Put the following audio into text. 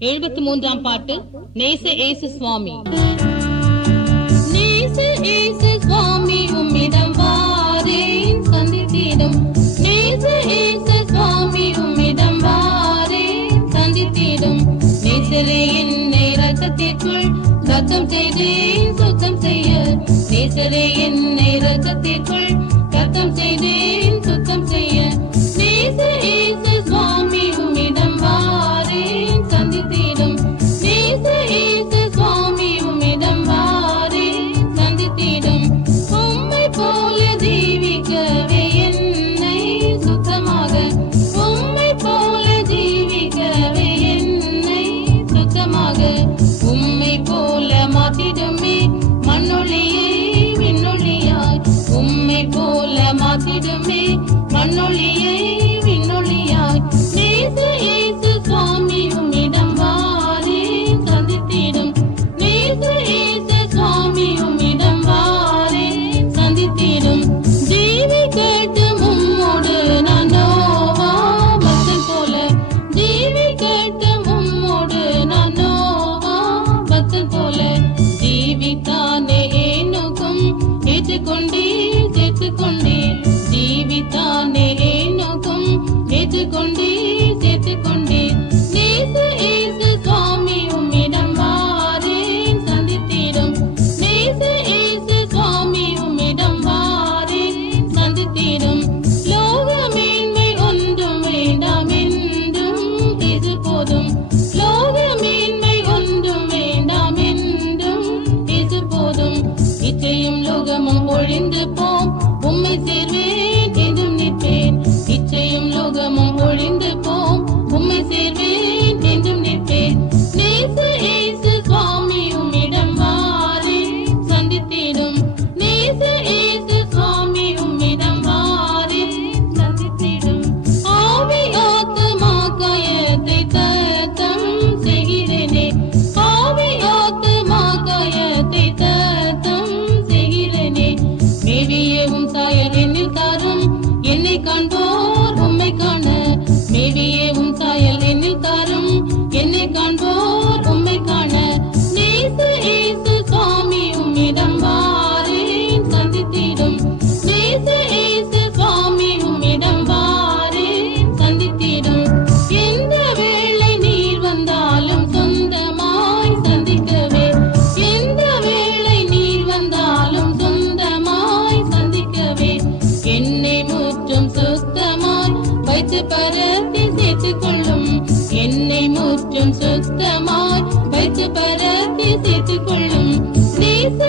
73ஆம் பாட்டு. நேச ஏசு சுவாமி. நேச ஏசு சுவாமி உம்மிடம் வாரேன் சந்தித்திடும். நேச ஏசு சுவாமி உம்மிடம் வாரேன் சந்தித்திடும். நேசரே என்னை ரத்தத்திற்குள் ரத்தம் செய்தேன் சுத்தம் செய்ய. நேசரே என்னை ரத்தத்திற்குள் ரத்தம் செய்தேன் சுத்தம் செய்ய. நேச ஏசு சுவாமி உம்மிடம் வாரேன் சந்தித்திடும். நேச ஏசு சுவாமி உம்மிடம் வாரேன் சந்தித்திடும். உம்மை போல ஜீவிக்கவே என்னை சுத்தமாக. உம்மை போல ஜீவிக்கவே என்னை சுத்தமாக. உம்மை போல மாற்றிடுமே மண்ணொளியை விண்ணொளியாய். உம்மை போல மாற்றிடுமே மண்ணொளியை விண்ணொளியாய். நேச ஏசு சுவாமி உம்மிடம் வாரேன் சந்தித்திடும். நேச ஏசு சுவாமி உம்மிடம் வாரேன் சந்தித்திடும். ஜீவி கேட்டும் உம்மோடு நான் நோவா பக்தன் போல. ஜீவி கேட்டும் உம்மோடு நான் நோவா பக்தன் போல. ஜீவித்தானே ஏனோக்கும் ஏற்றுக்கொண்டே சேர்த்துக்கொண்டே. ஜீவித்தானே ஏனோக்கும் ஏற்றுக்கொண்டே சேர்த்துக்கொண்டே. நேச ஏசு சுவாமி உம்மிடம் வாரேன் சந்தித்திடும். நேச ஏசு சுவாமி உம்மிடம் வாரேன் சந்தித்திடும். லோக மேன்மை ஒன்றும் வேண்டாம் என்றும் இது போதும். லோக மேன்மை ஒன்றும் வேண்டாம் என்றும் இது போதும். இச்சையும் லோகமும் ஒழிந்து போம் உம்மை சேர்வேன் என்றும் நிற்பேன். இச்சையும் லோகமும் ஒழிந்து போம் உம்மை சேர்வேன் என்றும் நிற்பேன். நேச ஏசு சுவாமி உம்மிடம் வாரேன் சந்தித்திடும். நேச ஏசு சுவாமி உம்மிடம் வாரேன் சந்தித்திடும். ஆவி ஆத்துமா காயத்தை தத்தம் செய்கிறேனே. ஆவி ஆத்துமா காயத்தை தத்தம் செய்கிறேனே. மேவியவும் சாயல் என்னில் தாரும் என்னை காண்போர் உம்மை காண. மேவியவும் சாயல் என்னில் தாரும் என்னை காண்போர் உம்மை காண. நேச ஏசு சுவாமி உம்மிடம் வாரேன் சந்தித்திடும். நேச ஏசு சுவாமி உம்மிடம் வாரேன் சந்தித்திடும். எந்த வேளை நீர் வந்தாலும் சொந்தமாய் சந்திக்கவே. எந்த வேளை நீர் வந்தாலும் சொந்தமாய் சந்திக்கவே. என்னை முற்றும் சுத்தமாய் வைத்து பரத்தி சேர்த்துக் கொள்ளும். என்னை முற்றும் சுத்தமாய் வைத்து பரத்தி சேர்த்துக் கொள்ளும். நேச